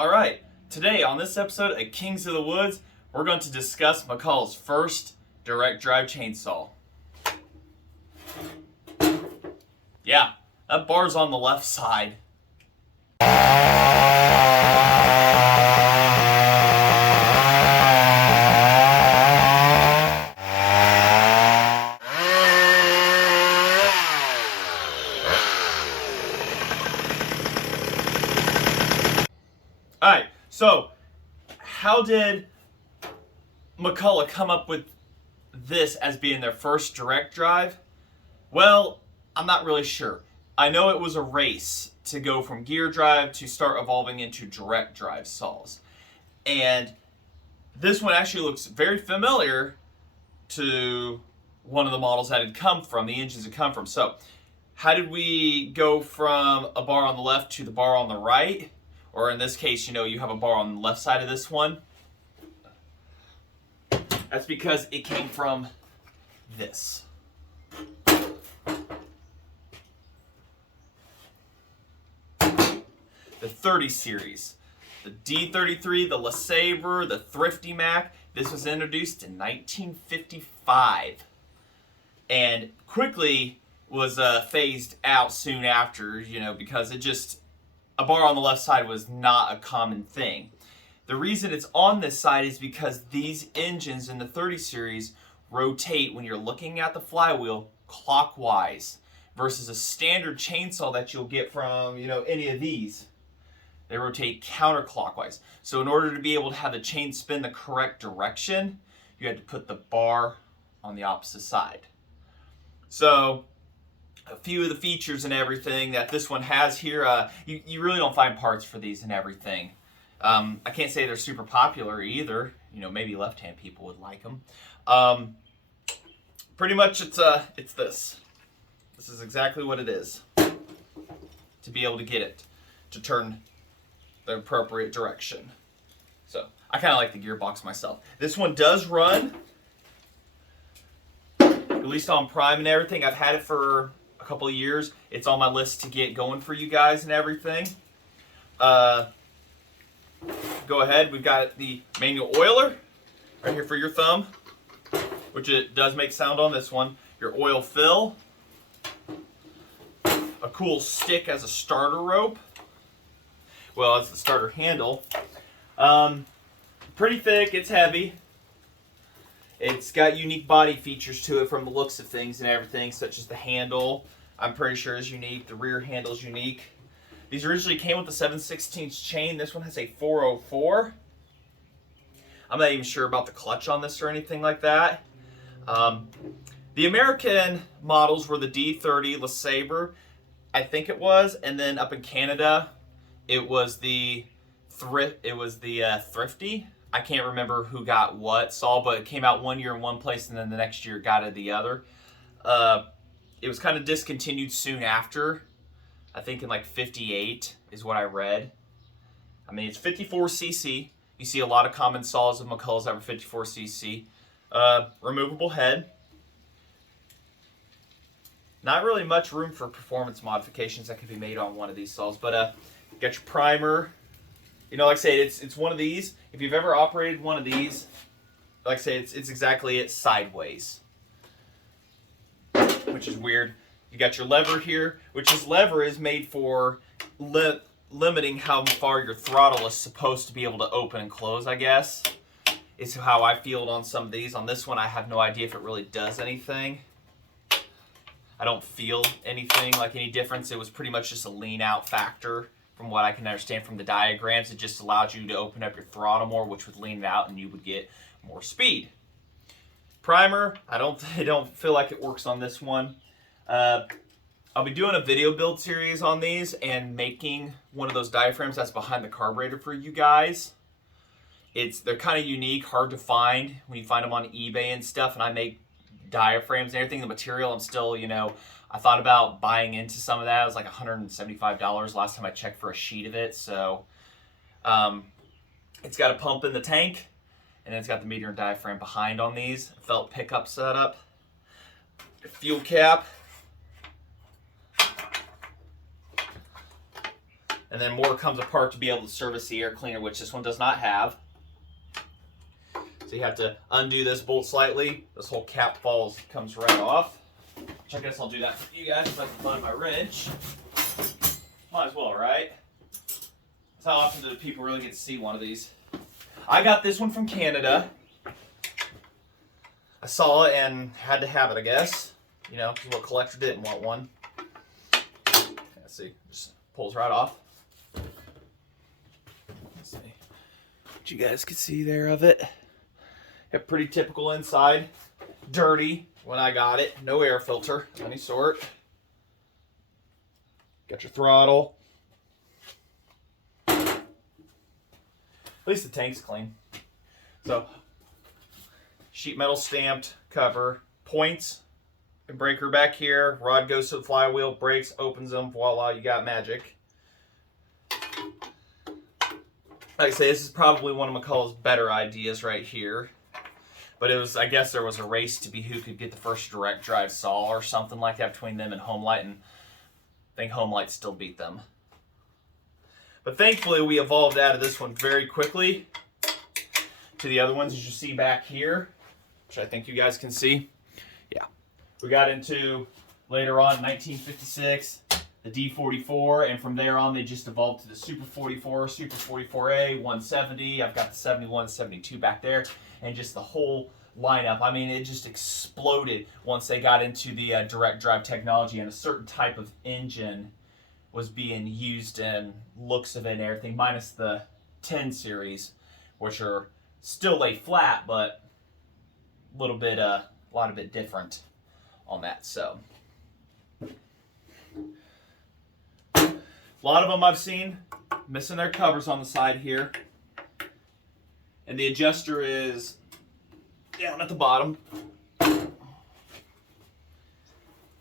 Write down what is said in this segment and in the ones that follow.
Alright, today on this episode of Kings of the Woods, we're going to discuss McCulloch's first direct drive chainsaw. Yeah, that bar's on the left side. Alright, so how did McCulloch come up with this as being their first direct drive? Well, I'm not really sure. I know it was a race to go from gear drive to start evolving into direct drive saws. And this one actually looks very familiar to one of the models that had come from, the engines had come from. So, how did we go from a bar on the left to the bar on the right? Or in this case, you have a bar on the left side of this one. That's because it came from this. The 30 series. The D33, the LeSabre, the Thrifty Mac. This was introduced in 1955. And quickly was phased out soon after, because a bar on the left side was not a common thing. The reason it's on this side is because these engines in the 30 series rotate when you're looking at the flywheel clockwise versus a standard chainsaw that you'll get from, any of these. They rotate counterclockwise. So in order to be able to have the chain spin the correct direction, you had to put the bar on the opposite side. So a few of the features and everything that this one has here, you really don't find parts for these and everything. I can't say they're super popular either. Maybe left-hand people would like them. Pretty much it's this. This is exactly what it is. To be able to get it to turn the appropriate direction. So I kind of like the gearbox myself. This one does run, at least on Prime and everything. I've had it for a couple of years. It's on my list to get going for you guys and everything. Go ahead. We've got the manual oiler right here for your thumb, which it does make sound on this one. Your oil fill, a cool stick as a starter rope. Well, it's the starter handle. Pretty thick. It's heavy. It's got unique body features to it from the looks of things and everything, such as the handle, I'm pretty sure is unique. The rear handle is unique. These originally came with the 7/16 chain. This one has a 404. I'm not even sure about the clutch on this or anything like that. The American models were the D30 LeSabre, I think it was, and then up in Canada, it was the Thrifty. I can't remember who got what saw, but it came out one year in one place and then the next year got it the other. It was kind of discontinued soon after. I think in like 58 is what I read. I mean, it's 54cc. You see a lot of common saws of McCulloch's that were 54cc. Removable head. Not really much room for performance modifications that can be made on one of these saws, but got your primer. Like I say, it's one of these. If you've ever operated one of these, like I say, it's exactly it sideways, which is weird. You got your lever here, which is lever is made for limiting how far your throttle is supposed to be able to open and close, I guess. Is how I feel on some of these. On this one, I have no idea if it really does anything. I don't feel anything like any difference. It was pretty much just a lean out factor. From what I can understand from the diagrams, it just allowed you to open up your throttle more, which would lean it out and you would get more speed. Primer, I don't feel like it works on this one. I'll be doing a video build series on these and making one of those diaphragms that's behind the carburetor for you guys. They're kind of unique, hard to find when you find them on eBay and stuff, and I make diaphragms and everything. The material, I'm still, I thought about buying into some of that. It was like $175 last time I checked for a sheet of it. So it's got a pump in the tank, and then it's got the meter and diaphragm behind on these. Felt pickup setup. Fuel cap. And then more comes apart to be able to service the air cleaner, which this one does not have. So you have to undo this bolt slightly. This whole cap comes right off. Which I guess I'll do that for you guys if I can find my wrench. Might as well, right? So how often do people really get to see one of these? I got this one from Canada. I saw it and had to have it, I guess. You know, because what collector didn't want one. Let's see, just pulls right off. Let's see what you guys can see there of it. Yeah, pretty typical inside. Dirty when I got it. No air filter of any sort. Got your throttle. At least the tank's clean. So, sheet metal stamped cover. Points. The breaker back here. Rod goes to the flywheel. Brakes. Opens them. Voila, you got magic. Like I say, this is probably one of McCulloch's better ideas right here. But it was, I guess there was a race to be who could get the first direct drive saw or something like that between them and Homelight, and I think Homelight still beat them. But thankfully we evolved out of this one very quickly to the other ones as you see back here, which I think you guys can see. Yeah. We got into, later on, 1956, the D44, and from there on they just evolved to the Super 44, Super 44A, 170. I've got the 71, 72 back there. And just the whole lineup. I mean, it just exploded once they got into the direct drive technology, and a certain type of engine was being used in looks of it and everything, minus the 10 series, which are still lay flat, but a lot of bit different on that. So, a lot of them I've seen missing their covers on the side here. And the adjuster is down at the bottom.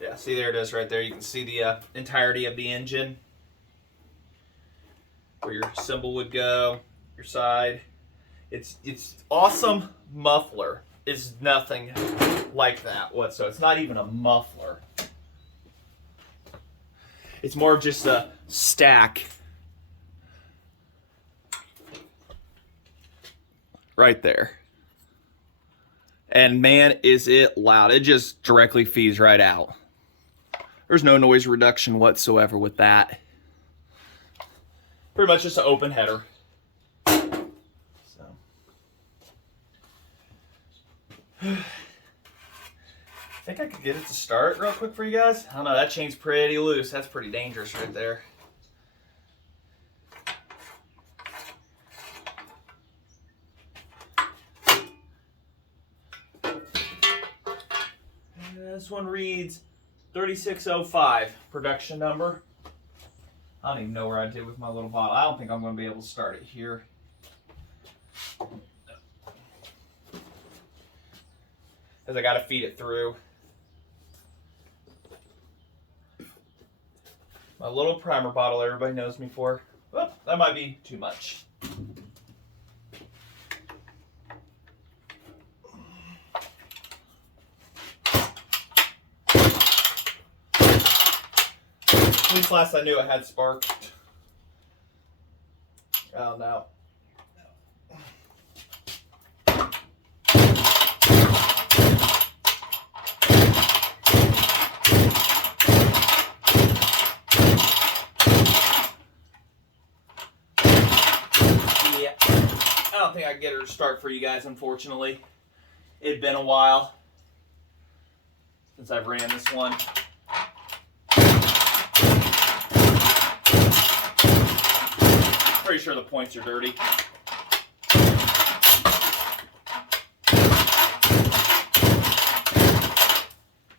Yeah, see, there it is right there. You can see the entirety of the engine. Where your cymbal would go, your side. It's awesome. Muffler is nothing like that whatsoever. It's not even a muffler. It's more of just a stack. Right there. And man, is it loud. It just directly feeds right out. There's no noise reduction whatsoever with that. Pretty much just an open header. So. I think I could get it to start real quick for you guys. I don't know, that chain's pretty loose. That's pretty dangerous right there. This one reads 3605, production number. I don't even know where I did with my little bottle. I don't think I'm going to be able to start it here. Because I got to feed it through. My little primer bottle everybody knows me for. Well, that might be too much. At least last I knew it had spark. Oh no. Yeah. I don't think I can get her to start for you guys, unfortunately. It'd been a while since I've ran this one. Pretty sure the points are dirty.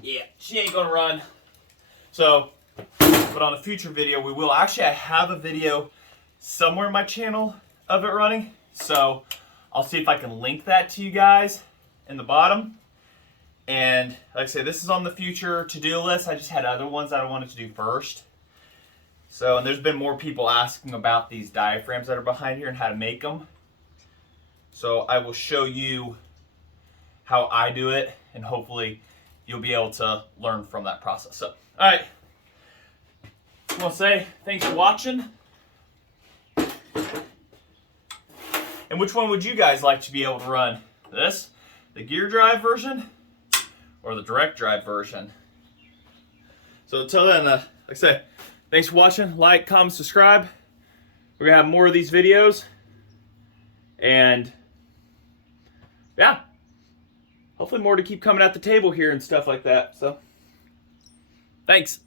Yeah, she ain't gonna run. So, but on a future video we will. Actually, I have a video somewhere in my channel of it running. So, I'll see if I can link that to you guys in the bottom. And like I say, this is on the future to-do list. I just had other ones that I wanted to do first. So, and there's been more people asking about these diaphragms that are behind here and how to make them. So I will show you how I do it, and hopefully you'll be able to learn from that process. So, all right. I want to say thanks for watching. And which one would you guys like to be able to run? This, the gear drive version, or the direct drive version? So until then, like I said, thanks for watching. Like, comment, subscribe. We're going to have more of these videos. And yeah, hopefully more to keep coming at the table here and stuff like that. So thanks.